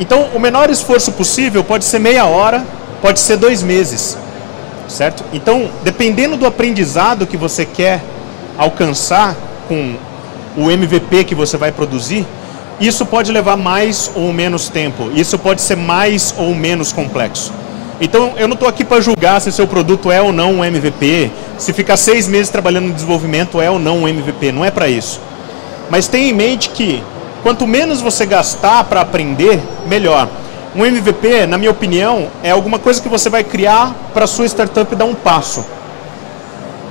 Então, o menor esforço possível pode ser meia hora, pode ser 2 meses, certo? Então, dependendo do aprendizado que você quer alcançar com o MVP que você vai produzir, isso pode levar mais ou menos tempo, isso pode ser mais ou menos complexo. Então, eu não estou aqui para julgar se seu produto é ou não um MVP, se ficar 6 meses trabalhando no desenvolvimento é ou não um MVP, não é para isso. Mas tenha em mente que quanto menos você gastar para aprender, melhor. Um MVP, na minha opinião, é alguma coisa que você vai criar para a sua startup dar um passo.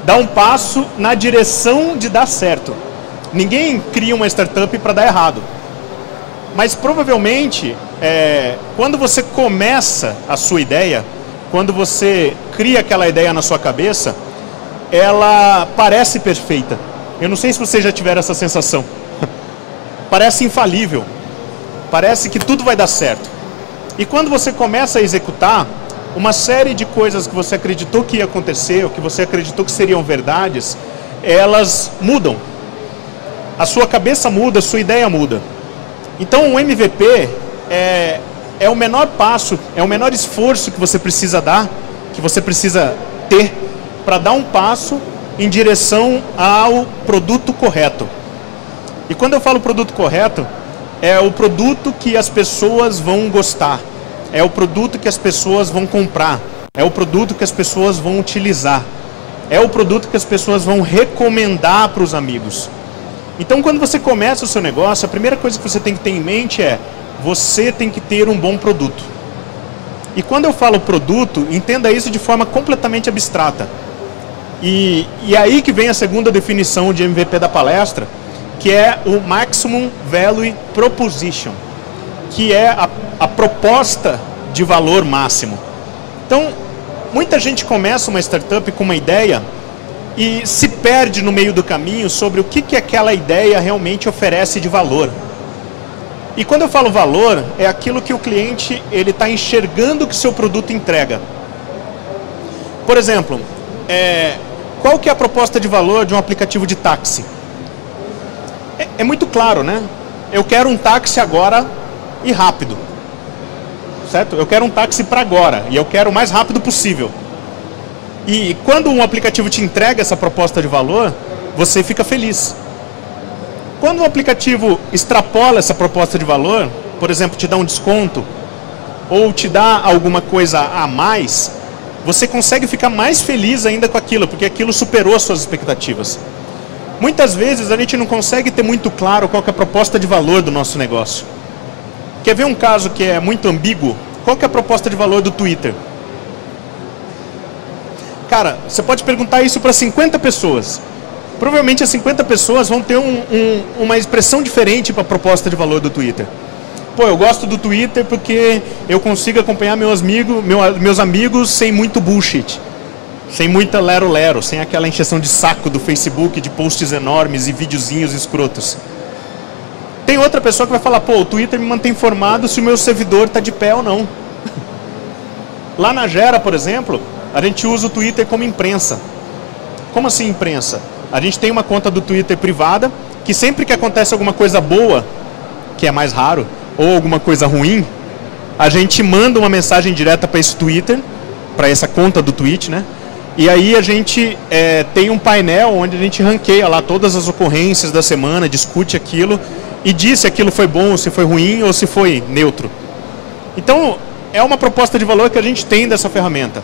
Dar um passo na direção de dar certo. Ninguém cria uma startup para dar errado. Mas provavelmente, quando você começa a sua ideia, quando você cria aquela ideia na sua cabeça, ela parece perfeita. Eu não sei se vocês já tiveram essa sensação. Parece infalível. Parece que tudo vai dar certo. E quando você começa a executar, uma série de coisas que você acreditou que ia acontecer, ou que você acreditou que seriam verdades, elas mudam. A sua cabeça muda, a sua ideia muda. Então o MVP é o menor passo, é o menor esforço que você precisa dar, que você precisa ter para dar um passo em direção ao produto correto. E quando eu falo produto correto, é o produto que as pessoas vão gostar, é o produto que as pessoas vão comprar, é o produto que as pessoas vão utilizar, é o produto que as pessoas vão recomendar para os amigos. Então, quando você começa o seu negócio, a primeira coisa que você tem que ter em mente é: você tem que ter um bom produto. E quando eu falo produto, entenda isso de forma completamente abstrata. E aí que vem a segunda definição de MVP da palestra, que é o Maximum Value Proposition, que é a proposta de valor máximo. Então, muita gente começa uma startup com uma ideia e se perde no meio do caminho sobre o que aquela ideia realmente oferece de valor. E quando eu falo valor, é aquilo que o cliente está enxergando que seu produto entrega. Por exemplo, qual que é a proposta de valor de um aplicativo de táxi? É muito claro, né? Eu quero um táxi agora e rápido. Certo? Eu quero um táxi para agora e eu quero o mais rápido possível. E quando um aplicativo te entrega essa proposta de valor, você fica feliz. Quando um aplicativo extrapola essa proposta de valor, por exemplo, te dá um desconto, ou te dá alguma coisa a mais, você consegue ficar mais feliz ainda com aquilo, porque aquilo superou as suas expectativas. Muitas vezes a gente não consegue ter muito claro qual que é a proposta de valor do nosso negócio. Quer ver um caso que é muito ambíguo? Qual que é a proposta de valor do Twitter? Cara, você pode perguntar isso para 50 pessoas. Provavelmente as 50 pessoas vão ter uma expressão diferente para a proposta de valor do Twitter. Pô, eu gosto do Twitter porque eu consigo acompanhar meus amigos sem muito bullshit. Sem muita lero-lero, sem aquela encheção de saco do Facebook, de posts enormes e videozinhos escrotos. Tem outra pessoa que vai falar: pô, o Twitter me mantém informado se o meu servidor está de pé ou não. Lá na Gera, por exemplo, a gente usa o Twitter como imprensa. Como assim imprensa? A gente tem uma conta do Twitter privada, que sempre que acontece alguma coisa boa, que é mais raro, ou alguma coisa ruim, a gente manda uma mensagem direta para esse Twitter, para essa conta do Tweet, né? E aí a gente tem um painel onde a gente ranqueia lá todas as ocorrências da semana, discute aquilo e diz se aquilo foi bom, se foi ruim ou se foi neutro. Então, é uma proposta de valor que a gente tem dessa ferramenta.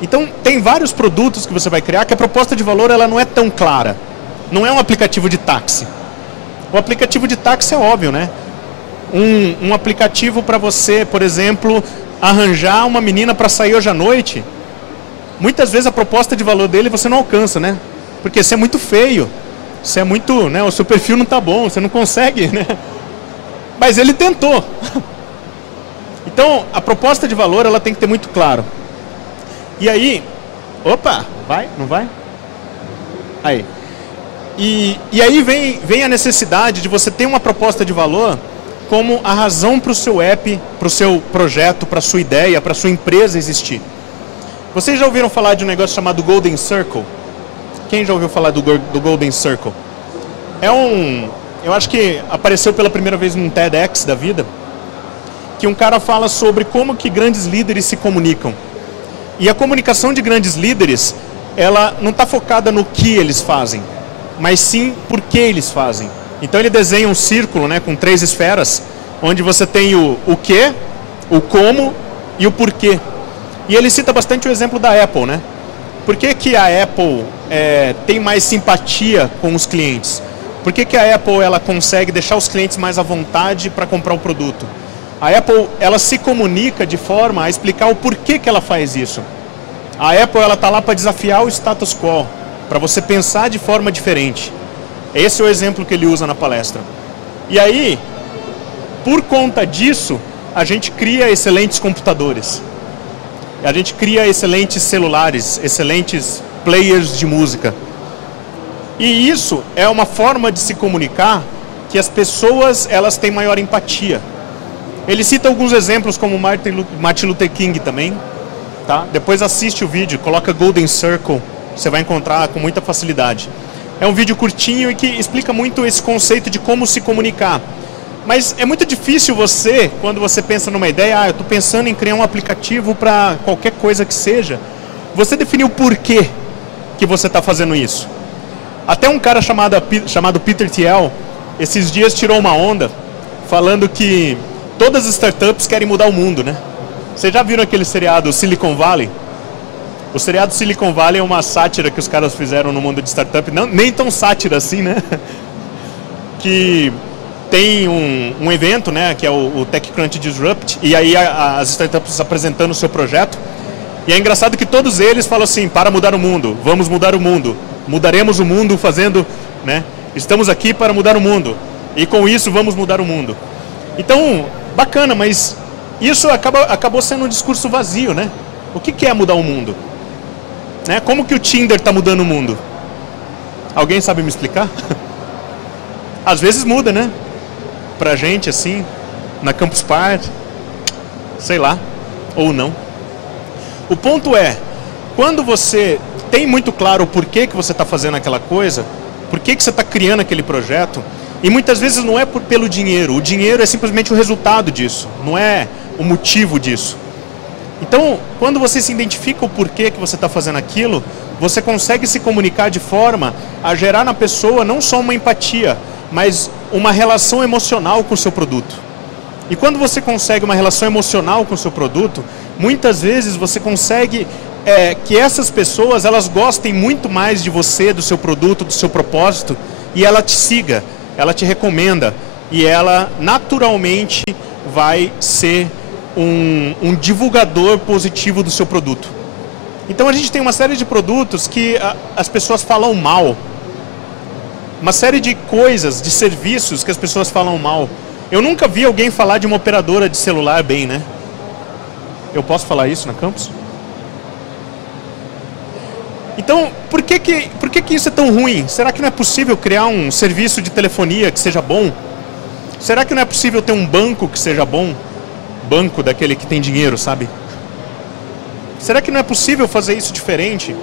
Então, tem vários produtos que você vai criar que a proposta de valor ela não é tão clara. Não é um aplicativo de táxi. O aplicativo de táxi é óbvio, né? Um aplicativo para você, por exemplo, arranjar uma menina para sair hoje à noite. Muitas vezes a proposta de valor dele você não alcança, né? Porque você é muito feio. Você é muito, né? O seu perfil não está bom, você não consegue, né? Mas ele tentou. Então, a proposta de valor ela tem que ter muito claro. E aí, opa, vai? Não vai? Aí. E aí vem a necessidade de você ter uma proposta de valor como a razão para o seu app, para o seu projeto, para a sua ideia, para a sua empresa existir. Vocês já ouviram falar de um negócio chamado Golden Circle? Quem já ouviu falar do Golden Circle? Eu acho que apareceu pela primeira vez num TEDx da vida. que um cara fala sobre como que grandes líderes se comunicam. E a comunicação de grandes líderes, ela não está focada no que eles fazem, mas sim por que eles fazem. Então ele desenha um círculo, né, com 3 esferas, onde você tem o que, o como e o porquê. E ele cita bastante o exemplo da Apple, né? Por que que a Apple tem mais simpatia com os clientes? Por que que a Apple ela consegue deixar os clientes mais à vontade para comprar o produto? A Apple ela se comunica de forma a explicar o porquê que ela faz isso. A Apple ela está lá para desafiar o status quo, para você pensar de forma diferente. Esse é o exemplo que ele usa na palestra. E aí, por conta disso, a gente cria excelentes computadores. A gente cria excelentes celulares, excelentes players de música. E isso é uma forma de se comunicar que as pessoas elas têm maior empatia. Ele cita alguns exemplos como Martin Luther King também. Tá? Depois assiste o vídeo, coloca Golden Circle, você vai encontrar com muita facilidade. É um vídeo curtinho e que explica muito esse conceito de como se comunicar. Mas é muito difícil você, quando você pensa numa ideia, eu estou pensando em criar um aplicativo para qualquer coisa que seja, você definir o porquê que você está fazendo isso. Até um cara chamado Peter Thiel, esses dias tirou uma onda, falando que todas as startups querem mudar o mundo, né? Vocês já viram aquele seriado Silicon Valley? O seriado Silicon Valley é uma sátira que os caras fizeram no mundo de startup, não, nem tão sátira assim, né? Que tem um evento, né, que é o TechCrunch Disrupt, e aí as startups apresentando o seu projeto. E é engraçado que todos eles falam assim, para mudar o mundo, vamos mudar o mundo, mudaremos o mundo fazendo, né? Estamos aqui para mudar o mundo, e com isso vamos mudar o mundo. Então, bacana, mas isso acabou sendo um discurso vazio, né? O que é mudar o mundo? Né? Como que o Tinder está mudando o mundo? Alguém sabe me explicar? Às vezes muda, né? Pra gente, assim, na Campus Party, sei lá, ou não. O ponto é, quando você tem muito claro o porquê que você está fazendo aquela coisa, por que você está criando aquele projeto, e muitas vezes não é pelo dinheiro, o dinheiro é simplesmente o resultado disso, não é o motivo disso. Então, quando você se identifica o porquê que você está fazendo aquilo, você consegue se comunicar de forma a gerar na pessoa não só uma empatia, mas uma relação emocional com o seu produto. E quando você consegue uma relação emocional com o seu produto, muitas vezes você consegue que essas pessoas elas gostem muito mais de você, do seu produto, do seu propósito, e ela te siga, ela te recomenda, e ela naturalmente vai ser um divulgador positivo do seu produto. Então a gente tem uma série de produtos que as pessoas falam mal. Uma série de coisas, de serviços que as pessoas falam mal. Eu nunca vi alguém falar de uma operadora de celular bem, né? Eu posso falar isso na Campus? Então, por que isso é tão ruim? Será que não é possível criar um serviço de telefonia que seja bom? Será que não é possível ter um banco que seja bom? Banco daquele que tem dinheiro, sabe? Será que não é possível fazer isso diferente?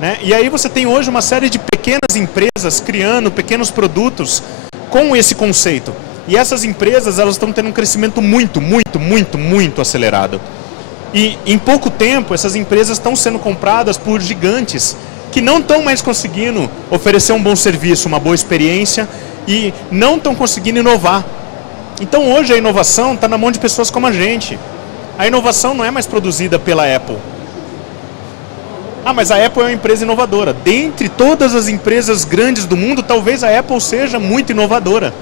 Né? E aí você tem hoje uma série de pequenas empresas criando pequenos produtos com esse conceito. E essas empresas elas estão tendo um crescimento muito acelerado. E em pouco tempo essas empresas estão sendo compradas por gigantes que não estão mais conseguindo oferecer um bom serviço, uma boa experiência e não estão conseguindo inovar. Então hoje a inovação está na mão de pessoas como a gente. A inovação não é mais produzida pela Apple. Mas a Apple é uma empresa inovadora. Dentre todas as empresas grandes do mundo, talvez a Apple seja muito inovadora.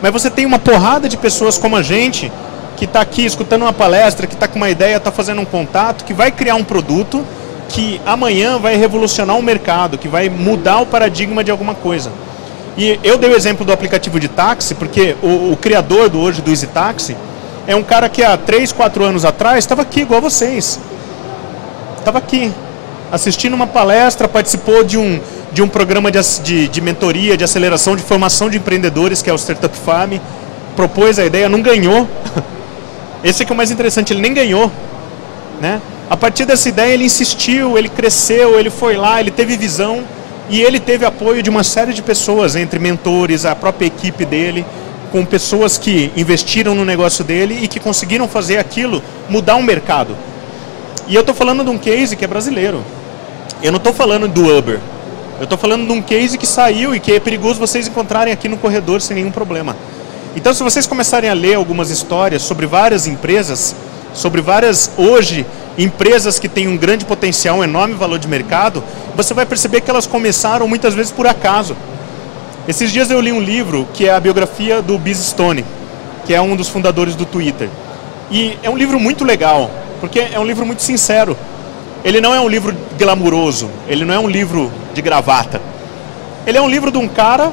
Mas você tem uma porrada de pessoas como a gente, que está aqui escutando uma palestra, que está com uma ideia, está fazendo um contato, que vai criar um produto que amanhã vai revolucionar o mercado, que vai mudar o paradigma de alguma coisa. E eu dei o exemplo do aplicativo de táxi, porque o criador hoje do Easy Taxi é um cara que há 3, 4 anos atrás estava aqui igual vocês. Estava aqui, assistindo uma palestra, participou de um programa de mentoria, de aceleração, de formação de empreendedores, que é o Startup Farm, propôs a ideia, não ganhou. Esse aqui é o mais interessante, ele nem ganhou. Né? A partir dessa ideia ele insistiu, ele cresceu, ele foi lá, ele teve visão. E ele teve apoio de uma série de pessoas, entre mentores, a própria equipe dele, com pessoas que investiram no negócio dele e que conseguiram fazer aquilo mudar um mercado. E eu estou falando de um case que é brasileiro. Eu não estou falando do Uber. Eu estou falando de um case que saiu e que é perigoso vocês encontrarem aqui no corredor sem nenhum problema. Então, se vocês começarem a ler algumas histórias sobre várias empresas, sobre várias, hoje, empresas que têm um grande potencial, um enorme valor de mercado, você vai perceber que elas começaram muitas vezes por acaso. Esses dias eu li um livro que é a biografia do Biz Stone, que é um dos fundadores do Twitter. E é um livro muito legal, porque é um livro muito sincero. Ele não é um livro glamuroso, ele não é um livro de gravata. Ele é um livro de um cara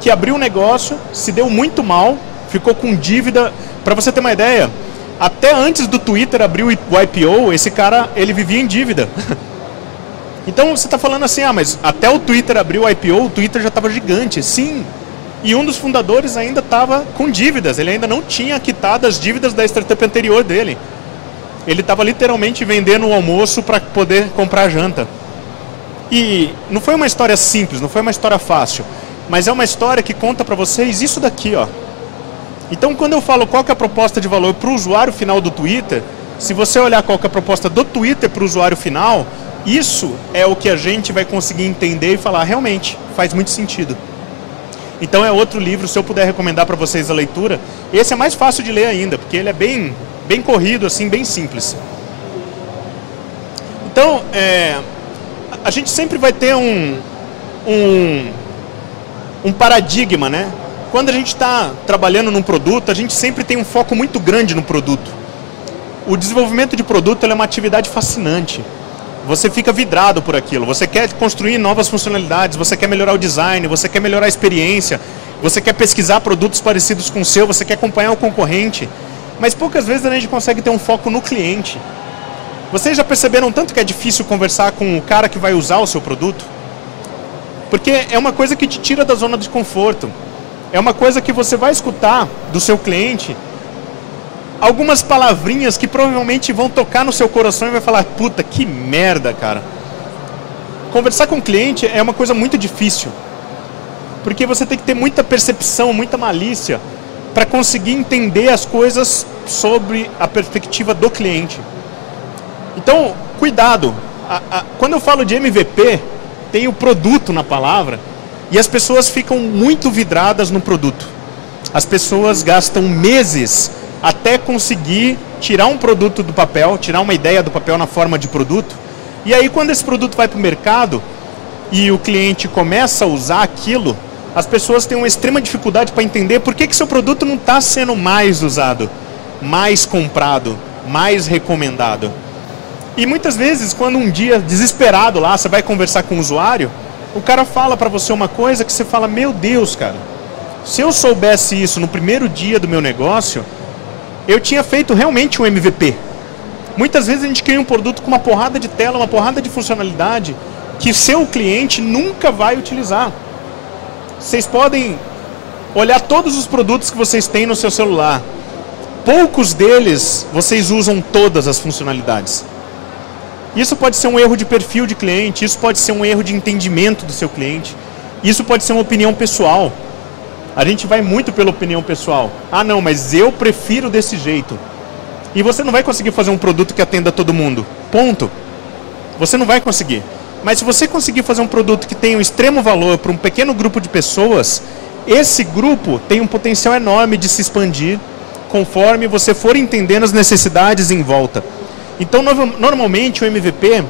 que abriu um negócio, se deu muito mal, ficou com dívida. Para você ter uma ideia, até antes do Twitter abrir o IPO, esse cara, ele vivia em dívida. Então você está falando assim, mas até o Twitter abrir o IPO, o Twitter já estava gigante. Sim, e um dos fundadores ainda estava com dívidas, ele ainda não tinha quitado as dívidas da startup anterior dele. Ele estava literalmente vendendo o almoço para poder comprar a janta. E não foi uma história simples, não foi uma história fácil, mas é uma história que conta para vocês isso daqui, ó. Então, quando eu falo qual que é a proposta de valor para o usuário final do Twitter, se você olhar qual que é a proposta do Twitter para o usuário final, isso é o que a gente vai conseguir entender e falar, realmente, faz muito sentido. Então é outro livro, se eu puder recomendar para vocês a leitura, esse é mais fácil de ler ainda, porque ele é bem corrido, assim, bem simples. Então, a gente sempre vai ter um paradigma, né? Quando a gente está trabalhando num produto, a gente sempre tem um foco muito grande no produto. O desenvolvimento de produto é uma atividade fascinante. Você fica vidrado por aquilo, você quer construir novas funcionalidades, você quer melhorar o design, você quer melhorar a experiência, você quer pesquisar produtos parecidos com o seu, você quer acompanhar o concorrente, mas poucas vezes a gente consegue ter um foco no cliente. Vocês já perceberam tanto que é difícil conversar com o cara que vai usar o seu produto? Porque é uma coisa que te tira da zona de conforto, é uma coisa que você vai escutar do seu cliente algumas palavrinhas que provavelmente vão tocar no seu coração e vai falar, puta, que merda, cara. Conversar com o cliente é uma coisa muito difícil, porque você tem que ter muita percepção, muita malícia, para conseguir entender as coisas sobre a perspectiva do cliente. Então, cuidado. Quando eu falo de MVP, tem o produto na palavra, e as pessoas ficam muito vidradas no produto. As pessoas gastam meses até conseguir tirar um produto do papel, tirar uma ideia do papel na forma de produto. E aí, quando esse produto vai para o mercado e o cliente começa a usar aquilo, as pessoas têm uma extrema dificuldade para entender por que seu produto não está sendo mais usado, mais comprado, mais recomendado. E muitas vezes, quando um dia, desesperado lá, você vai conversar com o usuário, o cara fala para você uma coisa que você fala, meu Deus, cara, se eu soubesse isso no primeiro dia do meu negócio, eu tinha feito realmente um MVP. Muitas vezes a gente cria um produto com uma porrada de tela, uma porrada de funcionalidade que seu cliente nunca vai utilizar. Vocês podem olhar todos os produtos que vocês têm no seu celular. Poucos deles vocês usam todas as funcionalidades. Isso pode ser um erro de perfil de cliente, isso pode ser um erro de entendimento do seu cliente, isso pode ser uma opinião pessoal. A gente vai muito pela opinião pessoal. Ah, não, mas eu prefiro desse jeito. E você não vai conseguir fazer um produto que atenda todo mundo. Ponto. Você não vai conseguir. Mas se você conseguir fazer um produto que tenha um extremo valor para um pequeno grupo de pessoas, esse grupo tem um potencial enorme de se expandir conforme você for entendendo as necessidades em volta. Então, normalmente, o MVP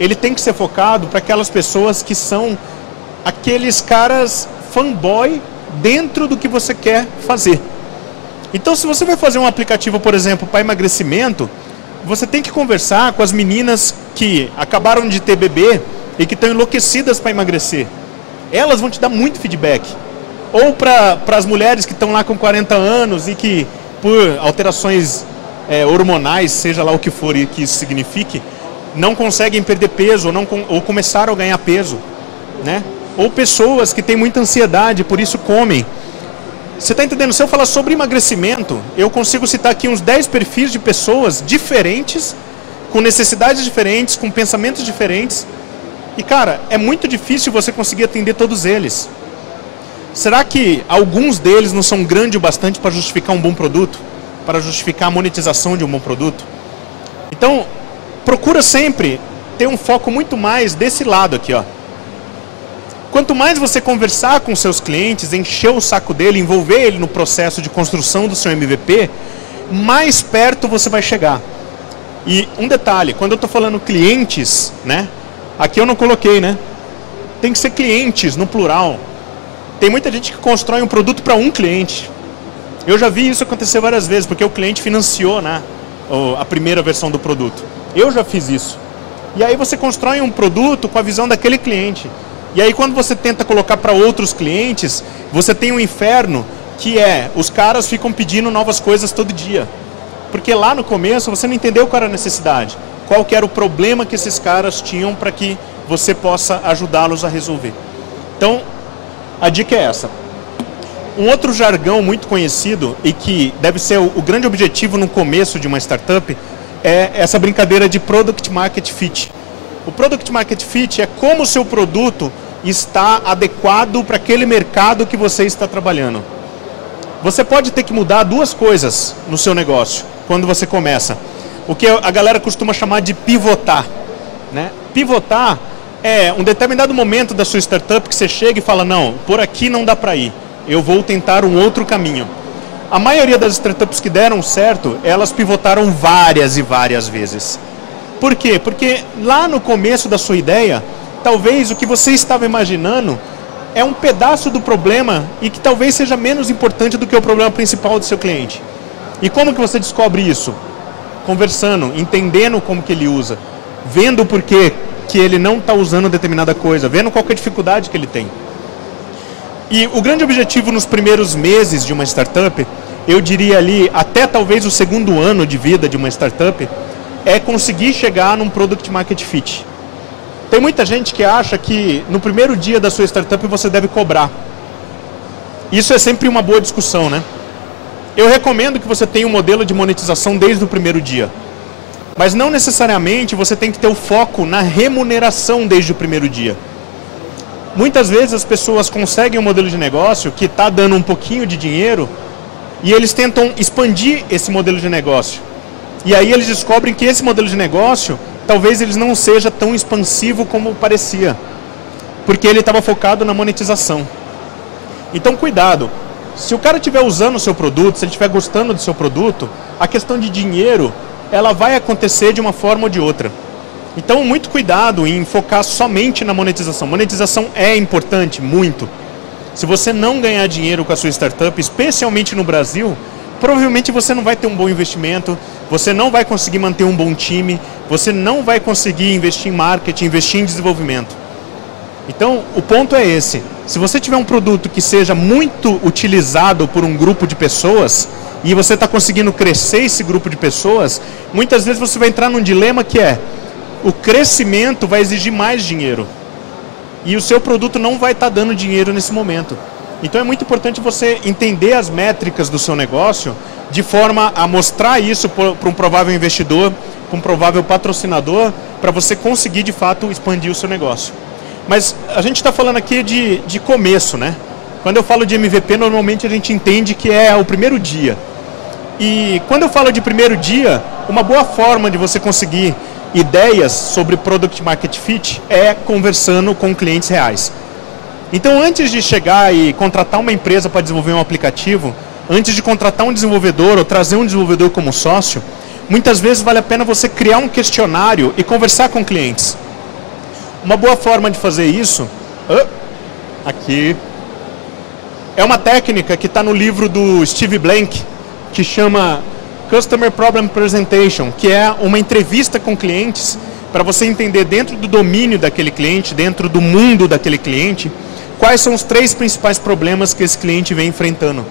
ele tem que ser focado para aquelas pessoas que são aqueles caras fanboy dentro do que você quer fazer. Então, se você vai fazer um aplicativo, por exemplo, para emagrecimento, você tem que conversar com as meninas que acabaram de ter bebê e que estão enlouquecidas para emagrecer. Elas vão te dar muito feedback. Ou para as mulheres que estão lá com 40 anos e que, por alterações hormonais, seja lá o que for que isso signifique, não conseguem perder peso ou começaram a ganhar peso, né? Ou pessoas que têm muita ansiedade, por isso comem. Você está entendendo? Se eu falar sobre emagrecimento, eu consigo citar aqui uns 10 perfis de pessoas diferentes, com necessidades diferentes, com pensamentos diferentes. E, cara, é muito difícil você conseguir atender todos eles. Será que alguns deles não são grandes o bastante para justificar um bom produto? Para justificar a monetização de um bom produto? Então, procura sempre ter um foco muito mais desse lado aqui, ó. Quanto mais você conversar com seus clientes, encher o saco dele, envolver ele no processo de construção do seu MVP, mais perto você vai chegar. E um detalhe, quando eu estou falando clientes, né? Aqui eu não coloquei, né? Tem que ser clientes, no plural. Tem muita gente que constrói um produto para um cliente. Eu já vi isso acontecer várias vezes, porque o cliente financiou, né, a primeira versão do produto. Eu já fiz isso. E aí você constrói um produto com a visão daquele cliente. E aí quando você tenta colocar para outros clientes, você tem um inferno que é, os caras ficam pedindo novas coisas todo dia. Porque lá no começo você não entendeu qual era a necessidade. Qual que era o problema que esses caras tinham para que você possa ajudá-los a resolver. Então, a dica é essa. Um outro jargão muito conhecido e que deve ser o grande objetivo no começo de uma startup é essa brincadeira de Product Market Fit. O Product Market Fit é como o seu produto está adequado para aquele mercado que você está trabalhando. Você pode ter que mudar duas coisas no seu negócio quando você começa. O que a galera costuma chamar de pivotar, né? Pivotar é um determinado momento da sua startup que você chega e fala, não, por aqui não dá para ir, eu vou tentar um outro caminho. A maioria das startups que deram certo, elas pivotaram várias e várias vezes. Por quê? Porque lá no começo da sua ideia, talvez o que você estava imaginando é um pedaço do problema e que talvez seja menos importante do que o problema principal do seu cliente. E como que você descobre isso? Conversando, entendendo como que ele usa, vendo o porquê que ele não está usando determinada coisa, vendo qual que é a dificuldade que ele tem. E o grande objetivo nos primeiros meses de uma startup, eu diria ali até talvez o segundo ano de vida de uma startup, é conseguir chegar num Product Market Fit. Tem muita gente que acha que no primeiro dia da sua startup você deve cobrar. Isso é sempre uma boa discussão, né? Eu recomendo que você tenha um modelo de monetização desde o primeiro dia. Mas não necessariamente você tem que ter o foco na remuneração desde o primeiro dia. Muitas vezes as pessoas conseguem um modelo de negócio que está dando um pouquinho de dinheiro e eles tentam expandir esse modelo de negócio. E aí eles descobrem que esse modelo de negócio, talvez ele não seja tão expansivo como parecia, porque ele estava focado na monetização. Então cuidado, se o cara estiver usando o seu produto, se ele estiver gostando do seu produto, a questão de dinheiro, ela vai acontecer de uma forma ou de outra. Então muito cuidado em focar somente na monetização. Monetização é importante, muito. Se você não ganhar dinheiro com a sua startup, especialmente no Brasil, provavelmente você não vai ter um bom investimento, você não vai conseguir manter um bom time, você não vai conseguir investir em marketing, investir em desenvolvimento. Então, o ponto é esse. Se você tiver um produto que seja muito utilizado por um grupo de pessoas e você está conseguindo crescer esse grupo de pessoas, muitas vezes você vai entrar num dilema que é o crescimento vai exigir mais dinheiro e o seu produto não vai estar dando dinheiro nesse momento. Então é muito importante você entender as métricas do seu negócio de forma a mostrar isso para um provável investidor, para um provável patrocinador, para você conseguir de fato expandir o seu negócio. Mas a gente está falando aqui de começo, né? Quando eu falo de MVP, normalmente a gente entende que é o primeiro dia. E quando eu falo de primeiro dia, uma boa forma de você conseguir ideias sobre Product Market Fit é conversando com clientes reais. Então, antes de chegar e contratar uma empresa para desenvolver um aplicativo, antes de contratar um desenvolvedor ou trazer um desenvolvedor como sócio, muitas vezes vale a pena você criar um questionário e conversar com clientes. Uma boa forma de fazer isso, aqui, é uma técnica que está no livro do Steve Blank, que chama Customer Problem Presentation, que é uma entrevista com clientes para você entender dentro do domínio daquele cliente, dentro do mundo daquele cliente, quais são os 3 principais problemas que esse cliente vem enfrentando.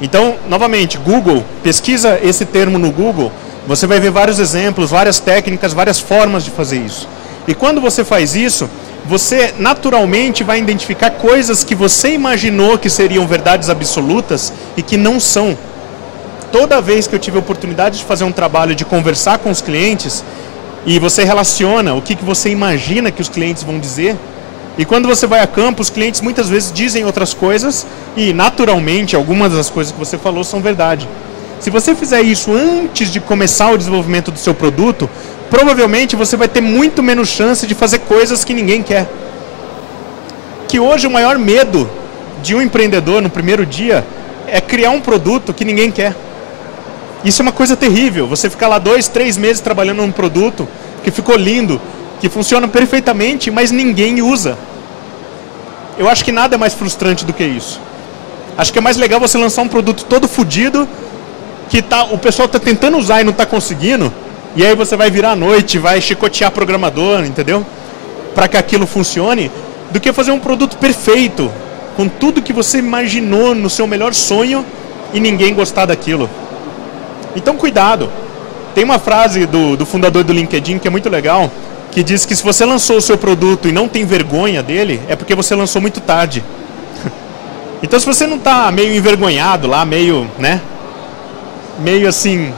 Então, novamente, Google, pesquisa esse termo no Google, você vai ver vários exemplos, várias técnicas, várias formas de fazer isso. E quando você faz isso, você naturalmente vai identificar coisas que você imaginou que seriam verdades absolutas e que não são. Toda vez que eu tive a oportunidade de fazer um trabalho de conversar com os clientes e você relaciona o que você imagina que os clientes vão dizer, E quando você vai a campo, os clientes muitas vezes dizem outras coisas e, naturalmente, algumas das coisas que você falou são verdade. Se você fizer isso antes de começar o desenvolvimento do seu produto, provavelmente você vai ter muito menos chance de fazer coisas que ninguém quer. Que hoje o maior medo de um empreendedor no primeiro dia é criar um produto que ninguém quer. Isso é uma coisa terrível. Você ficar lá 2, 3 meses trabalhando num produto que ficou lindo, que funciona perfeitamente, mas ninguém usa. Eu acho que nada é mais frustrante do que isso. Acho que é mais legal você lançar um produto todo fodido, que o pessoal está tentando usar e não está conseguindo, e aí você vai virar à noite, vai chicotear programador, entendeu? Para que aquilo funcione, do que fazer um produto perfeito, com tudo que você imaginou no seu melhor sonho e ninguém gostar daquilo. Então cuidado. Tem uma frase do fundador do LinkedIn que é muito legal, que diz que se você lançou o seu produto e não tem vergonha dele, é porque você lançou muito tarde. Então se você não está meio envergonhado lá, meio assim,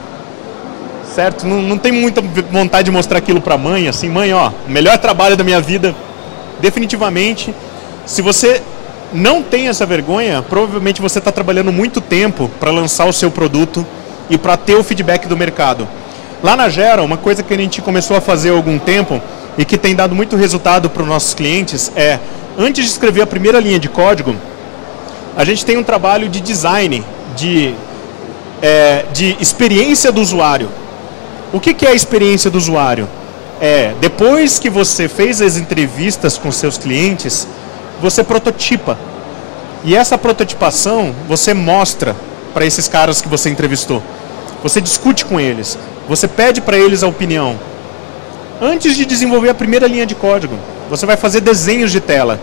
certo? Não tem muita vontade de mostrar aquilo para a mãe, assim, mãe, ó, o melhor trabalho da minha vida, definitivamente. Se você não tem essa vergonha, provavelmente você está trabalhando muito tempo para lançar o seu produto e para ter o feedback do mercado. Lá na Gera, uma coisa que a gente começou a fazer há algum tempo e que tem dado muito resultado para os nossos clientes é, antes de escrever a primeira linha de código, a gente tem um trabalho de design, de experiência do usuário. O que é a experiência do usuário? Depois que você fez as entrevistas com seus clientes, você prototipa. E essa prototipação você mostra para esses caras que você entrevistou. Você discute com eles. Você pede para eles a opinião. Antes de desenvolver a primeira linha de código, você vai fazer desenhos de tela.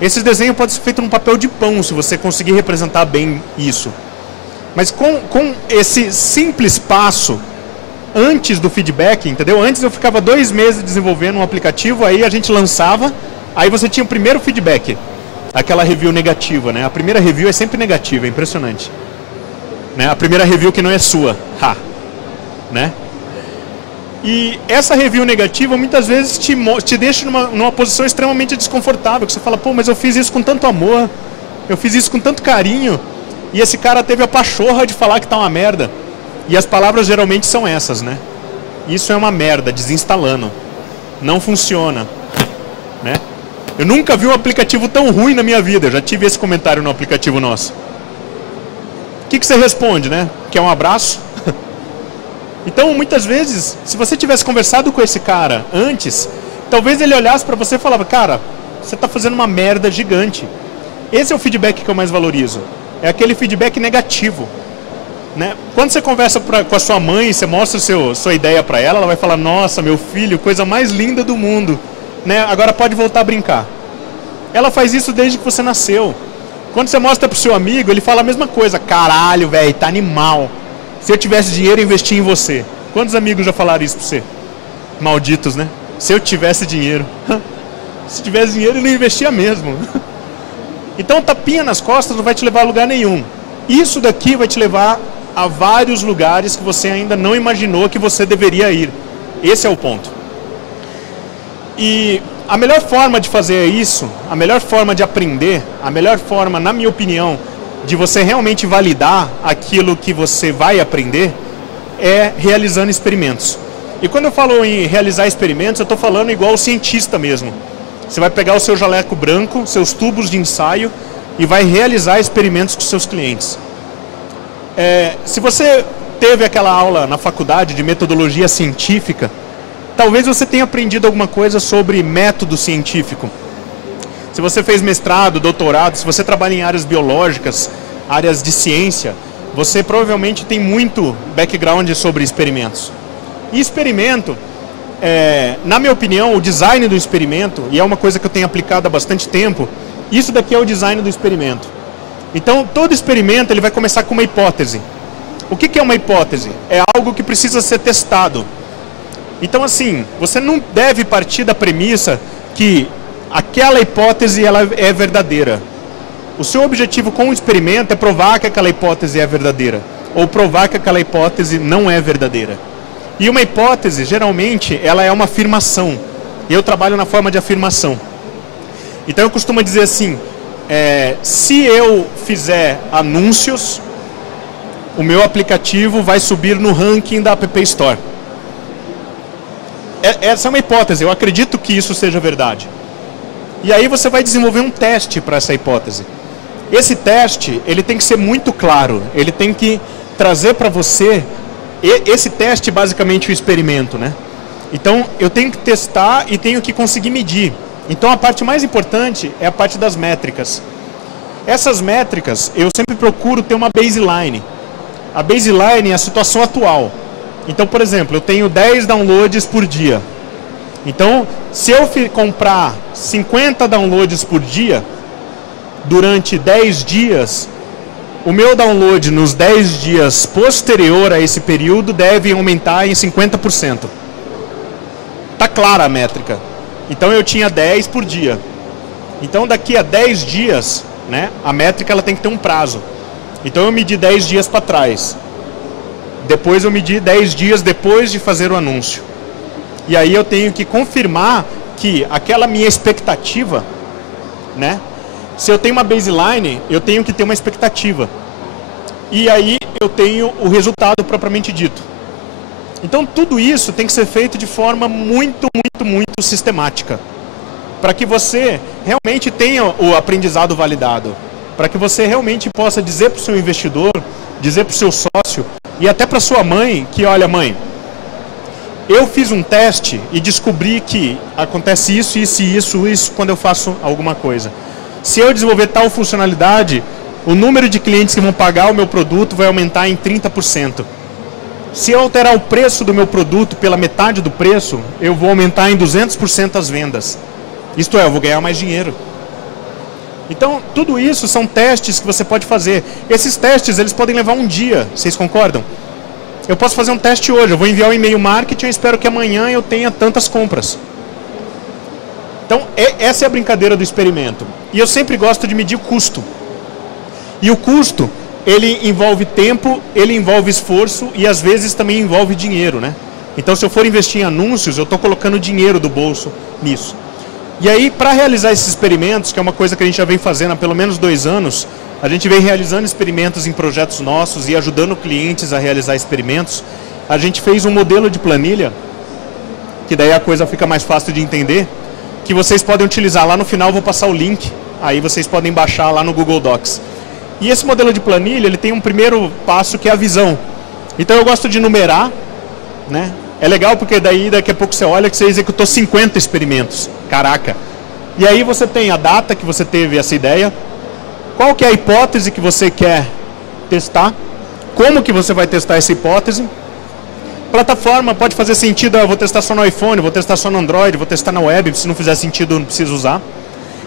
Esses desenhos podem ser feitos num papel de pão, se você conseguir representar bem isso. Mas com esse simples passo, antes do feedback, entendeu? Antes eu ficava 2 meses desenvolvendo um aplicativo, aí a gente lançava, aí você tinha o primeiro feedback, aquela review negativa, né? A primeira review é sempre negativa, é impressionante. Né? A primeira review que não é sua, né? E essa review negativa muitas vezes te deixa numa posição extremamente desconfortável, que você fala, pô, mas eu fiz isso com tanto amor, eu fiz isso com tanto carinho, e esse cara teve a pachorra de falar que tá uma merda. E as palavras geralmente são essas, né? Isso é uma merda, desinstalando. Não funciona, né? Eu nunca vi um aplicativo tão ruim na minha vida. Eu já tive esse comentário no aplicativo nosso. O que você responde, né? Quer um abraço? Então, muitas vezes, se você tivesse conversado com esse cara antes, talvez ele olhasse para você e falava, cara, você está fazendo uma merda gigante. Esse é o feedback que eu mais valorizo. É aquele feedback negativo. Né? Quando você conversa com a sua mãe, você mostra sua ideia para ela, ela vai falar, nossa, meu filho, coisa mais linda do mundo. Né? Agora pode voltar a brincar. Ela faz isso desde que você nasceu. Quando você mostra pro seu amigo, ele fala a mesma coisa. Caralho, velho, tá animal. Se eu tivesse dinheiro, eu investia em você. Quantos amigos já falaram isso pra você? Malditos, né? Se eu tivesse dinheiro. Se tivesse dinheiro, eu não investia mesmo. Então, tapinha nas costas não vai te levar a lugar nenhum. Isso daqui vai te levar a vários lugares que você ainda não imaginou que você deveria ir. Esse é o ponto. E a melhor forma de fazer isso, a melhor forma de aprender, a melhor forma, na minha opinião, de você realmente validar aquilo que você vai aprender, é realizando experimentos. E quando eu falo em realizar experimentos, eu estou falando igual o cientista mesmo. Você vai pegar o seu jaleco branco, seus tubos de ensaio, e vai realizar experimentos com seus clientes. Se você teve aquela aula na faculdade de metodologia científica, talvez você tenha aprendido alguma coisa sobre método científico. Se você fez mestrado, doutorado, se você trabalha em áreas biológicas, áreas de ciência, você provavelmente tem muito background sobre experimentos. E experimento, na minha opinião, o design do experimento, e é uma coisa que eu tenho aplicado há bastante tempo, isso daqui é o design do experimento. Então, todo experimento ele vai começar com uma hipótese. O que é uma hipótese? É algo que precisa ser testado. Então, assim, você não deve partir da premissa que aquela hipótese ela é verdadeira. O seu objetivo com o experimento é provar que aquela hipótese é verdadeira, ou provar que aquela hipótese não é verdadeira. E uma hipótese, geralmente, ela é uma afirmação. Eu trabalho na forma de afirmação. Então eu costumo dizer assim, se eu fizer anúncios, o meu aplicativo vai subir no ranking da App Store. Essa é uma hipótese, eu acredito que isso seja verdade. E aí você vai desenvolver um teste para essa hipótese. Esse teste, ele tem que ser muito claro, ele tem que trazer para você, esse teste basicamente o experimento, né? Então eu tenho que testar e tenho que conseguir medir. Então a parte mais importante é a parte das métricas. Essas métricas, eu sempre procuro ter uma baseline. A baseline é a situação atual. Então, por exemplo, eu tenho 10 downloads por dia. Então, se eu comprar 50 downloads por dia, durante 10 dias, o meu download nos 10 dias posterior a esse período deve aumentar em 50%. Está clara a métrica. Então eu tinha 10 por dia. Então daqui a 10 dias, né, a métrica ela tem que ter um prazo. Então eu medi 10 dias para trás. Depois eu medi 10 dias depois de fazer o anúncio. E aí eu tenho que confirmar que aquela minha expectativa, né? Se eu tenho uma baseline, eu tenho que ter uma expectativa. E aí eu tenho o resultado propriamente dito. Então tudo isso tem que ser feito de forma muito sistemática. Para que você realmente tenha o aprendizado validado. Para que você realmente possa dizer para o seu investidor, dizer para o seu sócio e até para sua mãe que, olha mãe, eu fiz um teste e descobri que acontece isso quando eu faço alguma coisa. Se eu desenvolver tal funcionalidade, o número de clientes que vão pagar o meu produto vai aumentar em 30%. Se eu alterar o preço do meu produto pela metade do preço, eu vou aumentar em 200% as vendas. Isto é, eu vou ganhar mais dinheiro. Então, tudo isso são testes que você pode fazer. Esses testes, eles podem levar um dia, vocês concordam? Eu posso fazer um teste hoje, eu vou enviar um e-mail marketing e espero que amanhã eu tenha tantas compras. Então, essa é a brincadeira do experimento. E eu sempre gosto de medir o custo. E o custo, ele envolve tempo, ele envolve esforço e às vezes também envolve dinheiro, né? Então, se eu for investir em anúncios, eu estou colocando dinheiro do bolso nisso. E aí, para realizar esses experimentos, que é uma coisa que a gente já vem fazendo há pelo menos 2 anos, a gente vem realizando experimentos em projetos nossos e ajudando clientes a realizar experimentos. A gente fez um modelo de planilha, que daí a coisa fica mais fácil de entender, que vocês podem utilizar. Lá no final eu vou passar o link, aí vocês podem baixar lá no Google Docs. E esse modelo de planilha, ele tem um primeiro passo que é a visão. Então eu gosto de numerar, né? É legal porque daí daqui a pouco você olha que você executou 50 experimentos. Caraca! E aí você tem a data que você teve essa ideia, qual que é a hipótese que você quer testar, como que você vai testar essa hipótese. Plataforma pode fazer sentido, eu vou testar só no iPhone, vou testar só no Android, vou testar na web, se não fizer sentido não preciso usar.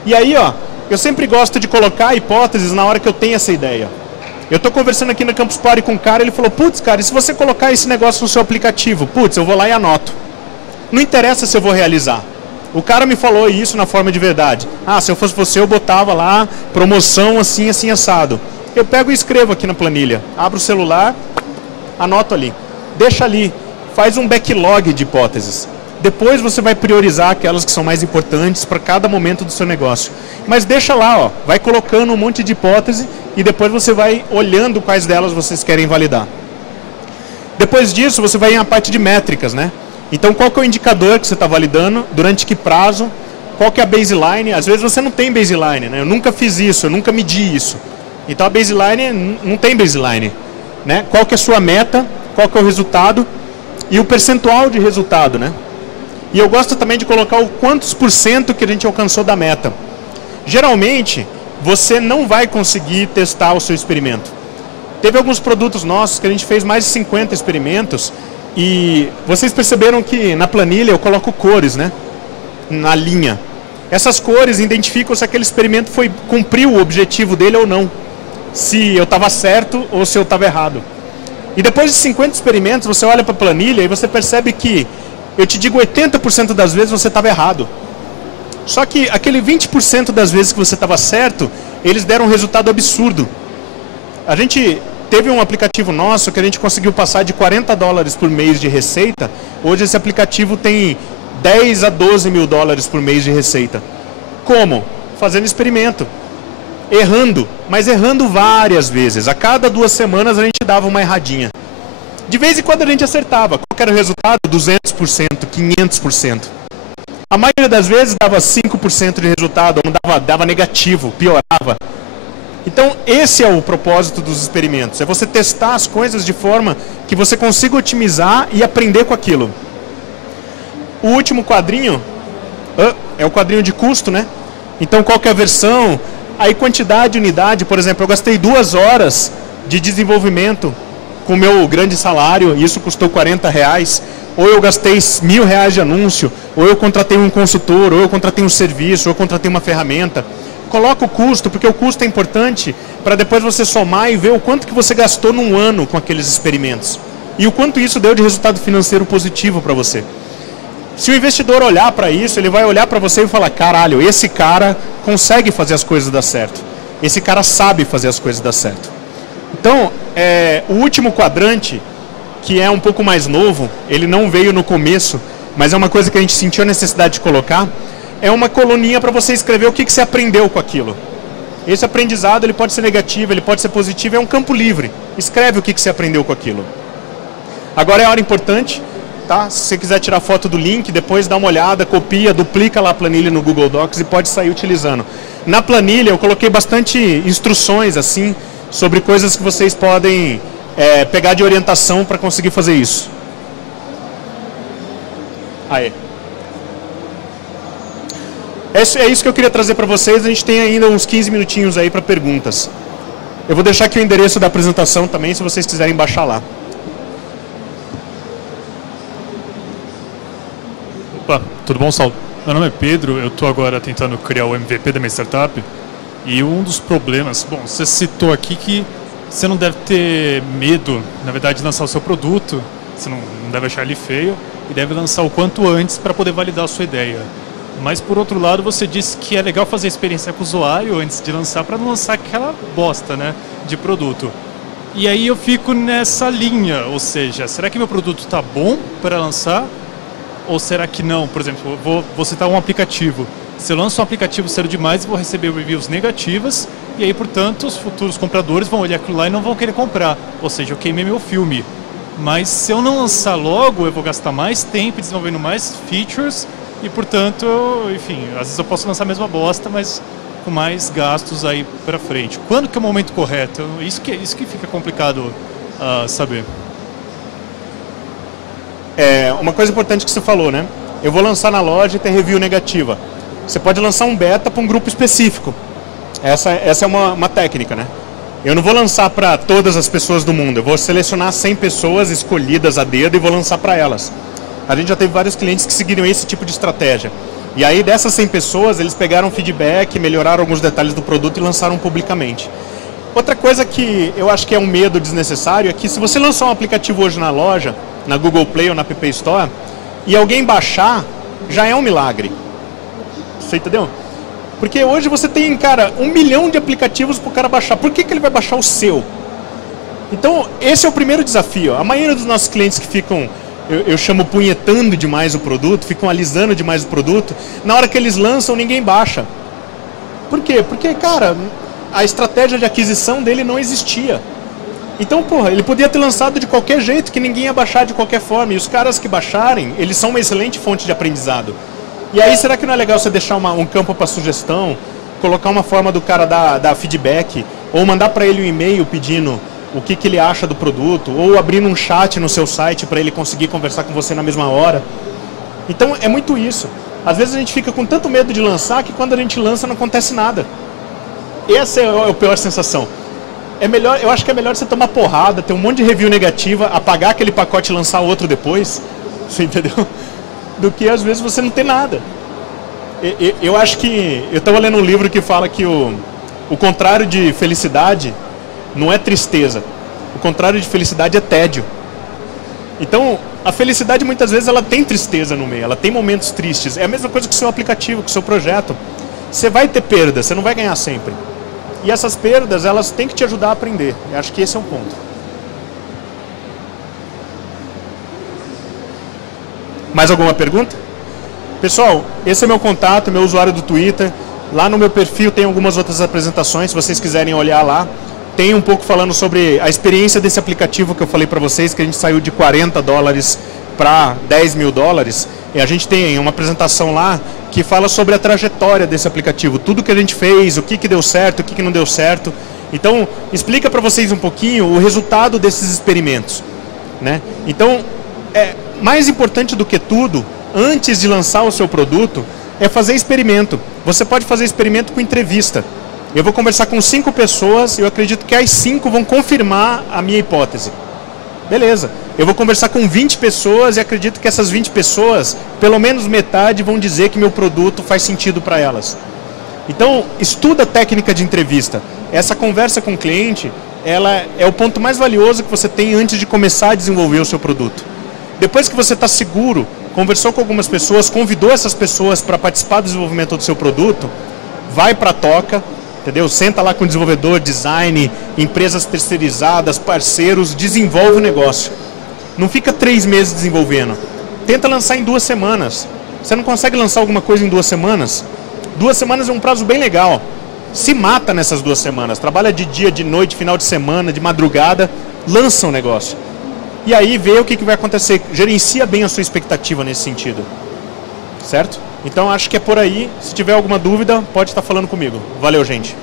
E aí, ó, eu sempre gosto de colocar hipóteses na hora que eu tenho essa ideia. Eu estou conversando aqui na Campus Party com um cara, ele falou, putz, cara, e se você colocar esse negócio no seu aplicativo? Putz, eu vou lá e anoto. Não interessa se eu vou realizar. O cara me falou isso na forma de verdade. Ah, se eu fosse você, eu botava lá, promoção assim, assim, assado. Eu pego e escrevo aqui na planilha. Abro o celular, anoto ali. Deixa ali, faz um backlog de hipóteses. Depois você vai priorizar aquelas que são mais importantes para cada momento do seu negócio. Mas deixa lá, ó, vai colocando um monte de hipótese e depois você vai olhando quais delas vocês querem validar. Depois disso, você vai em parte de métricas, né? Então, qual que é o indicador que você está validando, durante que prazo, qual que é a baseline. Às vezes você não tem baseline, né? Eu nunca fiz isso, eu nunca medi isso. Então, a baseline não tem baseline, né? Qual que é a sua meta, qual que é o resultado e o percentual de resultado, né? E eu gosto também de colocar o quantos % que a gente alcançou da meta. Geralmente, você não vai conseguir testar o seu experimento. Teve alguns produtos nossos que a gente fez mais de 50 experimentos e vocês perceberam que na planilha eu coloco cores, né? Na linha. Essas cores identificam se aquele experimento cumpriu o objetivo dele ou não. Se eu estava certo ou se eu estava errado. E depois de 50 experimentos, você olha para a planilha e você percebe que eu te digo 80% das vezes você estava errado. Só que aquele 20% das vezes que você estava certo, eles deram um resultado absurdo. A gente teve um aplicativo nosso que a gente conseguiu passar de $40 por mês de receita. Hoje esse aplicativo tem 10 a 12 mil dólares por mês de receita. Como? fazendo experimento, errando, mas errando várias vezes. A cada 2 semanas a gente dava uma erradinha. De vez em quando a gente acertava. Qual era o resultado? 200%, 500%. A maioria das vezes dava 5% de resultado, ou dava negativo, piorava. Então, esse é o propósito dos experimentos. É você testar as coisas de forma que você consiga otimizar e aprender com aquilo. O último quadrinho é o quadrinho de custo, né? Então, qual que é a versão? Aí, quantidade de unidade, por exemplo, eu gastei 2 horas de desenvolvimento com o meu grande salário, e isso custou R$40. Ou eu gastei R$1.000 de anúncio, ou eu contratei um consultor, ou eu contratei um serviço, ou eu contratei uma ferramenta. Coloca o custo, porque o custo é importante para depois você somar e ver o quanto que você gastou num ano com aqueles experimentos. E o quanto isso deu de resultado financeiro positivo para você. Se o investidor olhar para isso, ele vai olhar para você e falar, caralho, esse cara consegue fazer as coisas dar certo. Esse cara sabe fazer as coisas dar certo. Então, o último quadrante, que é um pouco mais novo, ele não veio no começo, mas é uma coisa que a gente sentiu a necessidade de colocar, é uma coluninha para você escrever o que você aprendeu com aquilo. Esse aprendizado ele pode ser negativo, ele pode ser positivo, é um campo livre. Escreve o que você aprendeu com aquilo. Agora é a hora importante, tá? Se você quiser tirar foto do link, depois dá uma olhada, copia, duplica lá a planilha no Google Docs e pode sair utilizando. Na planilha eu coloquei bastante instruções assim sobre coisas que vocês podem pegar de orientação para conseguir fazer isso. Aí. É isso que eu queria trazer para vocês. A gente tem ainda uns 15 minutinhos aí para perguntas. Eu vou deixar aqui o endereço da apresentação também, se vocês quiserem baixar lá. Opa, tudo bom, Saulo? Meu nome é Pedro, eu estou agora tentando criar o MVP da minha startup. E um dos problemas, bom, você citou aqui que você não deve ter medo, na verdade, de lançar o seu produto, você não deve achar ele feio, e deve lançar o quanto antes para poder validar a sua ideia. Mas, por outro lado, você disse que é legal fazer experiência com o usuário antes de lançar, para não lançar aquela bosta, né, de produto. E aí eu fico nessa linha, ou seja, será que meu produto está bom para lançar? Ou será que não? Por exemplo, vou citar um aplicativo. Se eu lanço um aplicativo cedo demais, vou receber reviews negativas, e aí, portanto, os futuros compradores vão olhar aquilo lá e não vão querer comprar. Ou seja, eu queimei meu filme. Mas se eu não lançar logo, eu vou gastar mais tempo desenvolvendo mais features, e, portanto, enfim, às vezes eu posso lançar a mesma bosta, mas com mais gastos aí para frente. Quando que é o momento correto? Isso que fica complicado saber. Uma coisa importante que você falou, né? Eu vou lançar na loja e ter review negativa. Você pode lançar um beta para um grupo específico. Essa é uma técnica, né? Eu não vou lançar para todas as pessoas do mundo. Eu vou selecionar 100 pessoas escolhidas a dedo e vou lançar para elas. A gente já teve vários clientes que seguiram esse tipo de estratégia. E aí, dessas 100 pessoas, eles pegaram feedback, melhoraram alguns detalhes do produto e lançaram publicamente. Outra coisa que eu acho que é um medo desnecessário é que se você lançar um aplicativo hoje na loja, na Google Play ou na App Store, e alguém baixar, já é um milagre. Você entendeu? Porque hoje você tem, cara, 1 milhão de aplicativos para o cara baixar. Por que ele vai baixar o seu? Então, esse é o primeiro desafio. A maioria dos nossos clientes que ficam, eu chamo punhetando demais o produto, ficam alisando demais o produto, na hora que eles lançam, ninguém baixa. Por quê? Porque, cara, a estratégia de aquisição dele não existia. Então, porra, ele podia ter lançado de qualquer jeito, que ninguém ia baixar de qualquer forma. E os caras que baixarem, eles são uma excelente fonte de aprendizado. E aí, será que não é legal você deixar um campo para sugestão, colocar uma forma do cara dar feedback, ou mandar para ele um e-mail pedindo o que ele acha do produto, ou abrindo um chat no seu site para ele conseguir conversar com você na mesma hora? Então, é muito isso. Às vezes a gente fica com tanto medo de lançar que quando a gente lança não acontece nada. Essa é a pior sensação. Eu acho que é melhor você tomar porrada, ter um monte de review negativa, apagar aquele pacote e lançar outro depois, você entendeu? Do que às vezes você não ter nada. Eu acho que... Eu estava lendo um livro que fala que o contrário de felicidade não é tristeza. O contrário de felicidade é tédio. Então, a felicidade muitas vezes ela tem tristeza no meio, ela tem momentos tristes. É a mesma coisa que o seu aplicativo, com o seu projeto. Você vai ter perdas, você não vai ganhar sempre. E essas perdas, elas têm que te ajudar a aprender. Eu acho que esse é um ponto. Mais alguma pergunta? Pessoal, esse é meu contato, meu usuário do Twitter. Lá no meu perfil tem algumas outras apresentações, se vocês quiserem olhar lá. Tem um pouco falando sobre a experiência desse aplicativo que eu falei para vocês, que a gente saiu de $40 para $10 mil. E a gente tem uma apresentação lá que fala sobre a trajetória desse aplicativo, tudo que a gente fez, o que deu certo, o que não deu certo. Então, explica para vocês um pouquinho o resultado desses experimentos, né? Então, mais importante do que tudo, antes de lançar o seu produto, é fazer experimento. Você pode fazer experimento com entrevista. Eu vou conversar com 5 pessoas, eu acredito que as 5 vão confirmar a minha hipótese. Beleza. Eu vou conversar com 20 pessoas e acredito que essas 20 pessoas, pelo menos metade, vão dizer que meu produto faz sentido para elas. Então, estuda a técnica de entrevista. Essa conversa com o cliente, ela é o ponto mais valioso que você tem antes de começar a desenvolver o seu produto. Depois que você está seguro, conversou com algumas pessoas, convidou essas pessoas para participar do desenvolvimento do seu produto, vai para a toca, entendeu? Senta lá com o desenvolvedor, design, empresas terceirizadas, parceiros, desenvolve o negócio. Não fica 3 meses desenvolvendo. Tenta lançar em 2 semanas. Você não consegue lançar alguma coisa em 2 semanas? 2 semanas é um prazo bem legal. Se mata nessas 2 semanas. Trabalha de dia, de noite, final de semana, de madrugada. Lança um negócio. E aí vê o que vai acontecer. Gerencia bem a sua expectativa nesse sentido. Certo? Então acho que é por aí. Se tiver alguma dúvida, pode estar falando comigo. Valeu, gente.